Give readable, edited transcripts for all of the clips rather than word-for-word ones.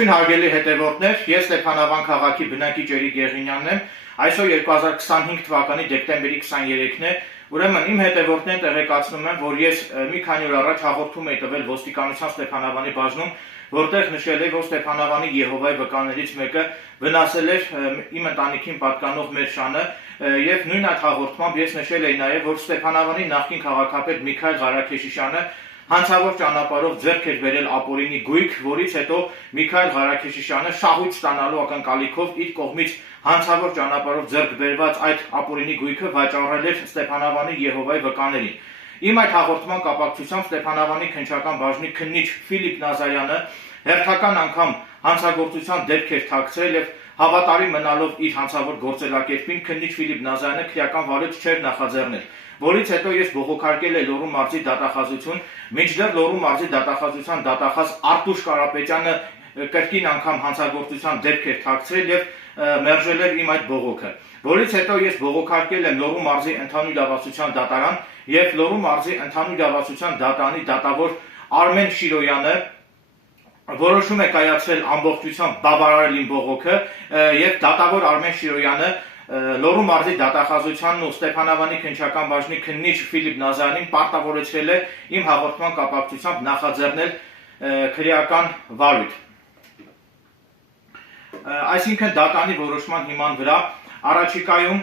Ողջույն հարգելի հետևորդներ, ես Ստեփանավան քաղաքի բնակիչ Էրիկ Եղինյանն եմ, այսօր 2025 թվականի դեկտեմբերի 23-ն է, ուրեմն իմ հետևորդներն տեղեկացնում եմ, որ ես մի քանի օր առաջ հաղորդում էի տվել ոստիկանության Ստեփանավանի բաժնում, որտեղ նշել էի, որ Ստեփանավանի Եհովայի վկաներից մեկը վնասել էր իմ ընտանիքին պատկանող մեր շանը, եւ նույն այդ հաղորդմամբ ես նշել էի նաեւ, որ Ստեփանավանի նախկին քաղաքապետ Միքայել Ղարաքեշիշյանը հանցավոր ճանապարհով ձեռք էր բերել ապօրինի գույք, որից հետո Միքայել Ղարաքեշիշյանը շահույթ ստանալու ակնկալիքով իր կողմից հանցավոր ճանապարհով ձեռք բերված այդ ապօրինի գույքը վաճառել էր Ստեփանավանի Եհովայի վկաներին։ Իմ այդ հաղորդման կապակցությամբ Ստեփանավանի քննչական բաժնի քննիչ Ֆիլիպ Նազարյանը հերթական անգամ հանցագործության դեպք էր թաքցրել եւ հավատարիմ մնալով իր հանցավոր գործելակերպին քննիչ Ֆիլիպ Նազարյանը քրեական վարույթ չէր նախաձեռնել, որից հետո ես բողոքարկել եմ Լոռու մարզի դատախազություն, մինչդեռ Լոռու մարզի դատախազության դատախազ Արտուշ Կարապետյանը կրկին անգամ հանցագործության դեպք էր թաքցրել եւ մերժել էր իմ այդ բողոքը, որից հետո ես բողոքարկել եմ Լոռու մարզի ընդհանուր իրավասության դատարան եւ Լոռու մարզի ընդհանուր իրավասության դատարանի դատավոր Արմեն Շիրոյանը որոշում է կայացրել ամբողջությամբ բավարարել իմ բողոքը եւ դատավոր Արմեն Շիրոյանը Լոռու մարզի դատախազությանն ու Ստեփանավանի քննչական բաժնի քննիչ Ֆիլիպ Նազարյանին պարտավորեցրել է իմ հաղորդման կապակցությամբ նախաձեռնել քրեական վարույթ։ Այսինքն դատանի որոշման հիման վրա առաջիկայում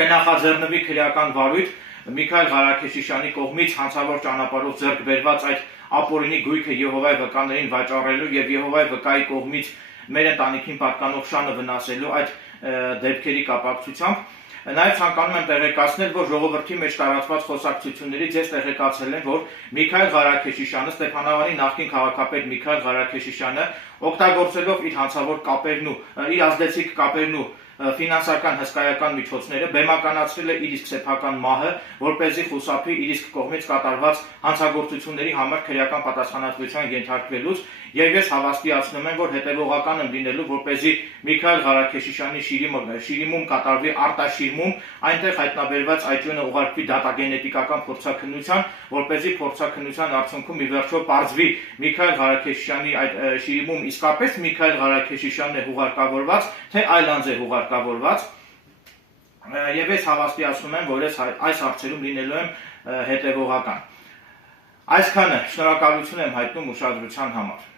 կնախաձեռնվի քրեական վարույթ Միքայել Ղարաքեշիշյանի կողմից հանցավոր ճանապարհով ձեռք բերված այդ ապօրինի գույքը Եհովայի վկաներին վաճառելու եւ Եհովայի վկայի կողմից մեր ընտանիքին պատկանող շանը վնասելու այդ դեպքերի կապակցությամբ Նաև ցանկանում եմ տեղեկացնել, որ ժողովրդի մեջ տարածված խոսակցություններից ես տեղեկացել եմ, որ Միքայել Ղարաքեշիշյանը, Ստեփանավանի նախկին քաղաքապետ Միքայել Ղարաքեշիշյանը, օգտագործելով իր հանցավոր կապերն ու իր ազդեցիկ կապերն ու ֆինանսական հսկայական միջոցները բեմականացրել է իր իսկ սեփական մահը, որպեսզի խուսափի իր իսկ կողմից կատարված հանցագործությունների համար քրեական պատասխանատվության ենթարկվելուց, եւ ես հավաստիացնում եմ, որ հետեւողական եմ լինելու, որպեսզի Միքայել Ղարաքեշիշյանի շիրիմում կատարվի արտաշիրմում, այնտեղ հայտնաբերված այճունը ուղարկվի դատագենետիկական փորձաքննության, որպեսզի փորձաքննության արդյունքում ի վերջո պարզվի Միքայել Ղարաքեշիշյանի այդ շիրիմում իսկապես Միքայել Ղարաքեշիշյանն է հուղարկավորված, թե այլ անձ է հուղարկավորված, եւ ես հավաստիացնում եմ, որ ես այս հարցերում լինելու եմ հետեւողական։ Այսքանը, շնորհակալություն եմ հայտնում ուշադրության համար։